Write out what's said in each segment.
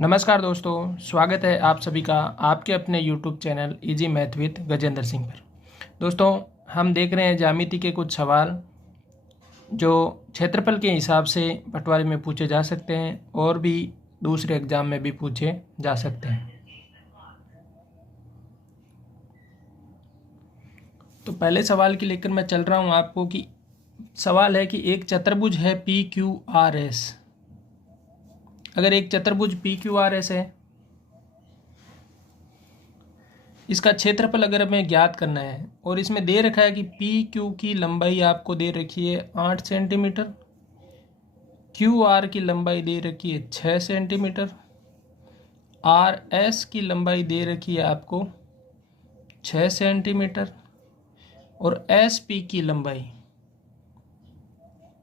नमस्कार दोस्तों, स्वागत है आप सभी का आपके अपने YouTube channel easy math with Gajendra Singh पर। दोस्तों, हम देख रहे हैं ज्यामिति के कुछ सवाल जो क्षेत्रफल के हिसाब से पटवारी में पूछे जा सकते हैं और भी दूसरे एग्जाम में भी पूछे जा सकते हैं। तो पहले सवाल की लेकर मैं चल रहा हूं आपको कि सवाल है कि एक चतुर्भुज है PQRS। अगर एक चतुर्भुज PQRS है, इसका क्षेत्रफल अगर हमें ज्ञात करना है और इसमें दे रखा है कि PQ की लंबाई आपको दे रखी है 8 सेंटीमीटर, QR की लंबाई दे रखी है 6 सेंटीमीटर, RS की लंबाई दे रखी है आपको 6 सेंटीमीटर और SP की लंबाई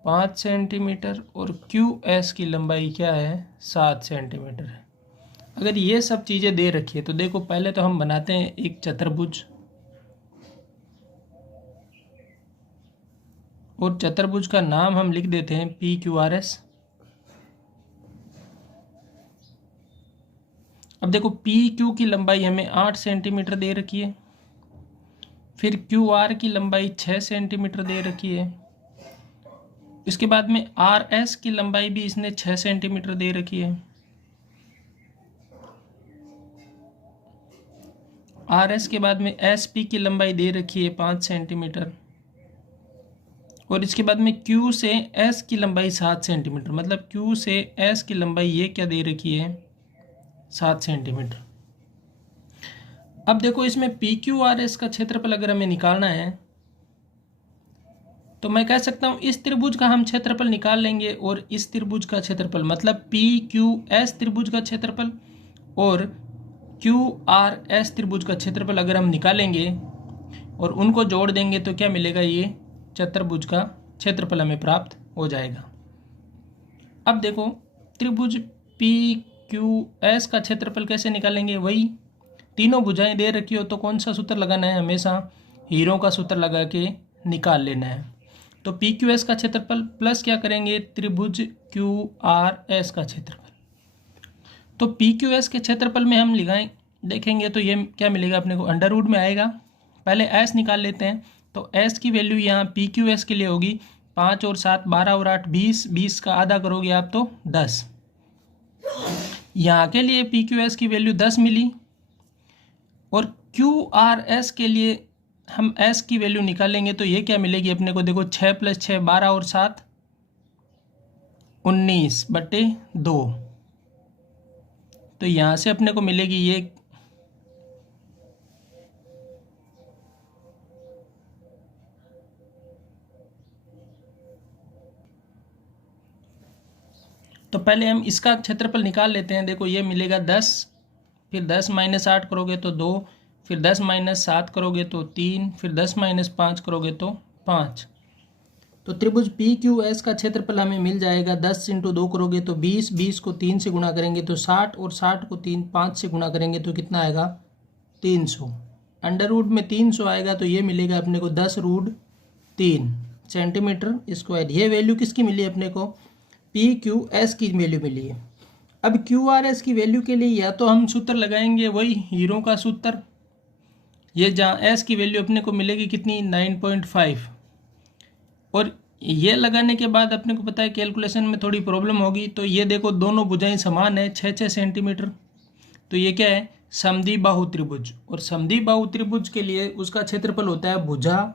5 सेंटीमीटर और QS की लंबाई क्या है 7 सेंटीमीटर है। अगर ये सब चीज़ें दे रखी है तो देखो, पहले तो हम बनाते हैं एक चतुर्भुज और चतुर्भुज का नाम हम लिख देते हैं PQRS। अब देखो, PQ की लंबाई हमें 8 सेंटीमीटर दे रखी है, फिर QR की लंबाई 6 सेंटीमीटर दे रखी है, इसके बाद में RS की लंबाई भी इसने 6 सेंटीमीटर दे रखी है, RS के बाद में SP की लंबाई दे रखी है 5 सेंटीमीटर और इसके बाद में Q से S की लंबाई 7 सेंटीमीटर, मतलब Q से S की लंबाई ये क्या दे रखी है 7 सेंटीमीटर। अब देखो, इसमें PQRS का क्षेत्रफल अगर हमें निकालना है तो मैं कह सकता हूँ इस त्रिभुज का हम क्षेत्रफल निकाल लेंगे और इस त्रिभुज का क्षेत्रफल, मतलब PQS त्रिभुज का क्षेत्रफल और QRS त्रिभुज का क्षेत्रफल अगर हम निकालेंगे और उनको जोड़ देंगे तो क्या मिलेगा, ये चतुर्भुज का क्षेत्रफल हमें प्राप्त हो जाएगा। अब देखो, त्रिभुज PQS का क्षेत्रफल कैसे निकालेंगे, वही तीनों भुजाएं दे रखी हो तो कौन सा सूत्र लगाना है, हमेशा हीरों का सूत्र लगा के निकाल लेना है। तो PQS का क्षेत्रफल प्लस क्या करेंगे, त्रिभुज QRS का क्षेत्रफल। तो PQS के क्षेत्रफल में हम लिखाएं देखेंगे तो ये क्या मिलेगा अपने को, अंडर रूट में आएगा। पहले S निकाल लेते हैं, तो S की वैल्यू यहाँ PQS के लिए होगी 5 और 7 12 और 8 20, 20 का आधा करोगे आप तो 10। यहाँ के लिए PQS की वैल्यू 10 मिली और QRS के लिए हम S की वैल्यू निकालेंगे तो ये क्या मिलेगी अपने को, देखो 6 + 6 12 और 7 19/2। तो यहाँ से अपने को मिलेगी ये तो पहले हम इसका क्षेत्रफल निकाल लेते हैं। देखो, ये मिलेगा 10, फिर 10 - 8 करोगे तो 2, फिर 10 - 7 करोगे तो 3, फिर 10 - 5 करोगे तो 5। तो त्रिभुज PQS का क्षेत्रफल हमें मिल जाएगा 10 × 2 करोगे तो 20, 20 को 3 से गुणा करेंगे तो 60 और 60 को 5 से गुणा करेंगे तो कितना आएगा 300। अंडर रूट में 300 आएगा तो ये मिलेगा अपने को 10√3 सेंटीमीटर स्क्वायर। ये वैल्यू किसकी मिली अपने को, PQS की वैल्यू मिली है। अब QRS की वैल्यू के लिए या तो हम सूत्र लगाएंगे वही हीरों का सूत्र, ये जहाँ S की वैल्यू अपने को मिलेगी कितनी 9.5, और ये लगाने के बाद अपने को पता है कैलकुलेशन में थोड़ी प्रॉब्लम होगी। तो ये देखो, दोनों भुजाएं समान है 6-6 सेंटीमीटर, तो ये क्या है समद्विबाहु त्रिभुज। और समद्विबाहु त्रिभुज के लिए उसका क्षेत्रफल होता है भुजा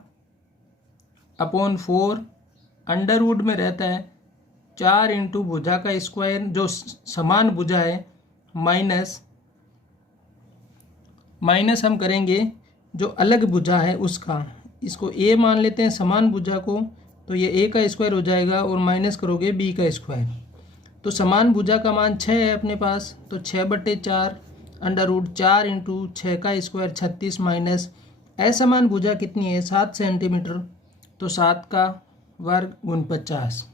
अपॉन 4, अंडर रूट में रहता है 4 × भुजा का स्क्वायर जो समान भुजा है माइनस हम करेंगे जो अलग भुजा है उसका, इसको A मान लेते हैं समान भुजा को, तो ये A का स्क्वायर हो जाएगा और माइनस करोगे B का स्क्वायर। तो समान भुजा का मान 6 है अपने पास, तो 6/4 अंडर रूट 4 × 6 का स्क्वायर 36 माइनस असमान भुजा कितनी है 7 सेंटीमीटर, तो 7 का वर्ग × 50।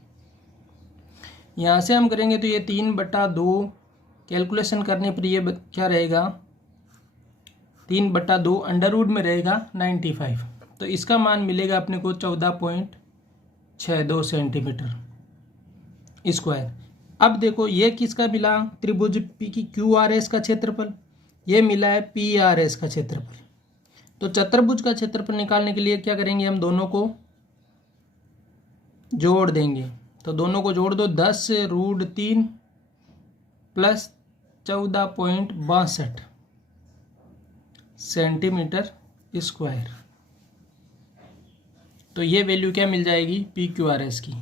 यहाँ से हम करेंगे तो ये 3/2 कैलकुलेशन करने पर ये क्या रहेगा 3/2 अंडर रूट में रहेगा 95। तो इसका मान मिलेगा अपने को 14.62 सेंटीमीटर स्क्वायर। अब देखो ये किसका मिला, त्रिभुज पी की क्यू आर एस का क्षेत्रफल, ये मिला है पी आर एस का क्षेत्रफल। तो चतुर्भुज का क्षेत्रफल निकालने के लिए क्या करेंगे, हम दोनों को जोड़ देंगे। तो दोनों को जोड़ दो, 10√3 प्लस 14.62 सेंटीमीटर स्क्वायर। तो ये वैल्यू क्या मिल जाएगी, पी क्यू आर एस की।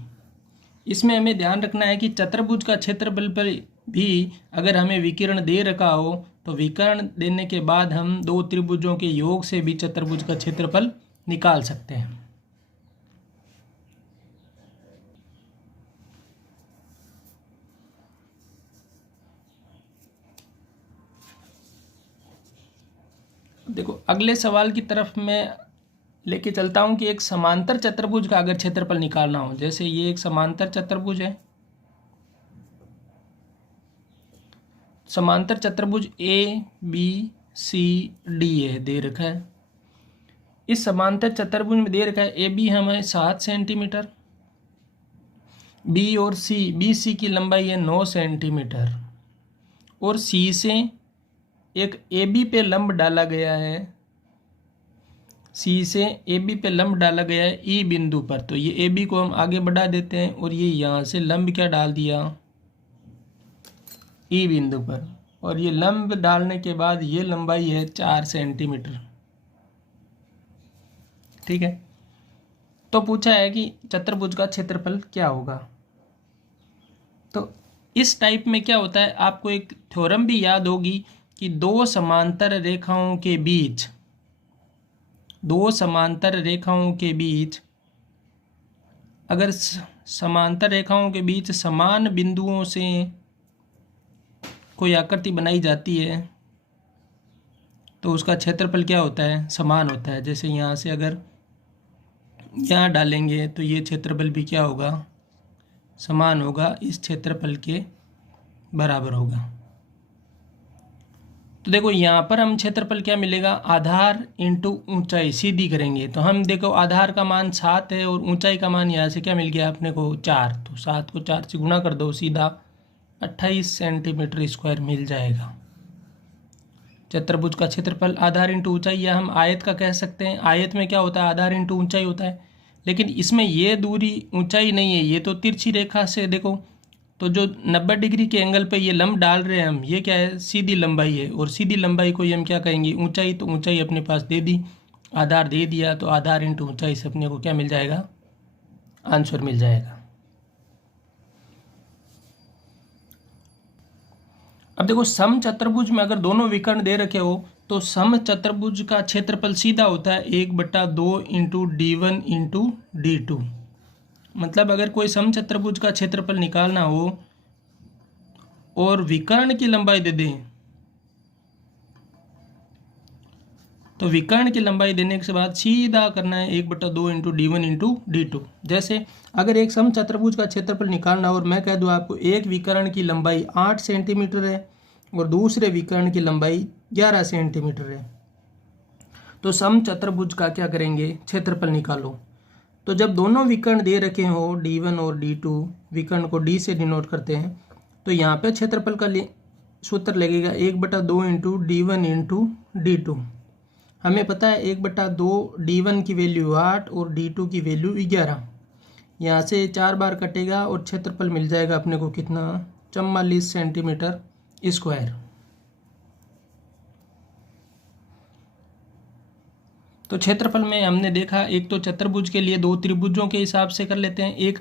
इसमें हमें ध्यान रखना है कि चतुर्भुज का क्षेत्रफल पर भी अगर हमें विकर्ण दे रखा हो तो विकर्ण देने के बाद हम दो त्रिभुजों के योग से भी चतुर्भुज का क्षेत्रफल निकाल सकते हैं। देखो अगले सवाल की तरफ मैं लेके चलता हूं कि एक समांतर चतुर्भुज का अगर क्षेत्रफल निकालना हो, जैसे ये एक समांतर चतुर्भुज है, समांतर चतुर्भुज ए बी सी डी है दे रखा है। इस समांतर चतुर्भुज में दे रखा है ए बी हमें 7 सेंटीमीटर, बी और सी, बी सी की लंबाई है 9 सेंटीमीटर, और सी से एक ए बी पे लंब डाला गया है, सी से ए बी पे लंब डाला गया है ई बिंदु पर। तो ये ए बी को हम आगे बढ़ा देते हैं और ये यहाँ से लंब क्या डाल दिया, ई बिंदु पर, और ये लंब डालने के बाद ये लंबाई है 4 सेंटीमीटर। ठीक है, तो पूछा है कि चतुर्भुज का क्षेत्रफल क्या होगा। तो इस टाइप में क्या होता है, आपको एक थ्योरम भी याद होगी कि दो समांतर रेखाओं के बीच, दो समांतर रेखाओं के बीच अगर समांतर रेखाओं के बीच समान बिंदुओं से कोई आकृति बनाई जाती है तो उसका क्षेत्रफल क्या होता है, समान होता है। जैसे यहाँ से अगर यहाँ डालेंगे तो ये क्षेत्रफल भी क्या होगा, समान होगा, इस क्षेत्रफल के बराबर होगा। तो देखो यहाँ पर हम क्षेत्रफल क्या मिलेगा, आधार इंटू ऊंचाई सीधी करेंगे तो हम देखो आधार का मान 7 है और ऊंचाई का मान यहाँ से क्या मिल गया अपने को 4। तो 7 को 4 से गुणा कर दो, सीधा 28 सेंटीमीटर स्क्वायर मिल जाएगा। चतुर्भुज का क्षेत्रफल आधार इंटू ऊंचाई, या हम आयत का कह सकते हैं। आयत में क्या होता है, आधार इंटू ऊंचाई होता है, लेकिन इसमें ये दूरी ऊंचाई नहीं है, ये तो तिरछी रेखा से देखो, तो जो 90 डिग्री के एंगल पे ये लंब डाल रहे हैं हम, ये क्या है, सीधी लंबाई है, और सीधी लंबाई को हम क्या कहेंगे, ऊंचाई। तो ऊंचाई अपने पास दे दी, आधार दे दिया, तो आधार इंटू ऊंचाई से अपने को क्या मिल जाएगा, आंसर मिल जाएगा। अब देखो सम चतुर्भुज में अगर दोनों विकर्ण दे रखे हो तो सम चतुर्भुज का क्षेत्रफल सीधा होता है 1/2 इंटू D1 इंटू D2। मतलब अगर कोई सम चतुर्भुज का क्षेत्रफल निकालना हो और विकर्ण की लंबाई दे दें तो विकर्ण की लंबाई देने के बाद सीधा करना है 1/2 इंटू D1 इंटू D2। जैसे अगर एक सम चतुर्भुज का क्षेत्रफल निकालना और मैं कह दूं आपको एक विकर्ण की लंबाई 8 सेंटीमीटर है और दूसरे विकर्ण की लंबाई 11 सेंटीमीटर है, तो सम चतुर्भुज का क्या करेंगे, क्षेत्रफल निकालो। तो जब दोनों विकर्ण दे रखे हो D1 और D2, विकर्ण को D से डिनोट करते हैं, तो यहाँ पे क्षेत्रफल का सूत्र लगेगा 1/2 इंटू D1 इंटू D2। हमें पता है 1/2 D1 की वैल्यू 8 और D2 की वैल्यू 11। यहाँ से 4 बार कटेगा और क्षेत्रफल मिल जाएगा अपने को कितना, 44 सेंटीमीटर स्क्वायर। तो क्षेत्रफल में हमने देखा, एक तो चतुर्भुज के लिए दो त्रिभुजों के हिसाब से कर लेते हैं। एक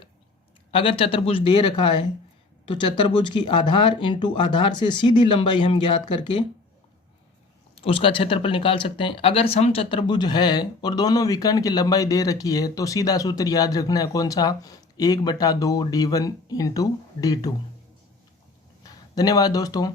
अगर चतुर्भुज दे रखा है तो चतुर्भुज की आधार इंटू आधार से सीधी लंबाई हम ज्ञात करके उसका क्षेत्रफल निकाल सकते हैं। अगर सम चतुर्भुज है और दोनों विकर्ण की लंबाई दे रखी है तो सीधा सूत्र याद रखना है, कौन सा, 1/2 D1 इंटू D2। धन्यवाद दोस्तों।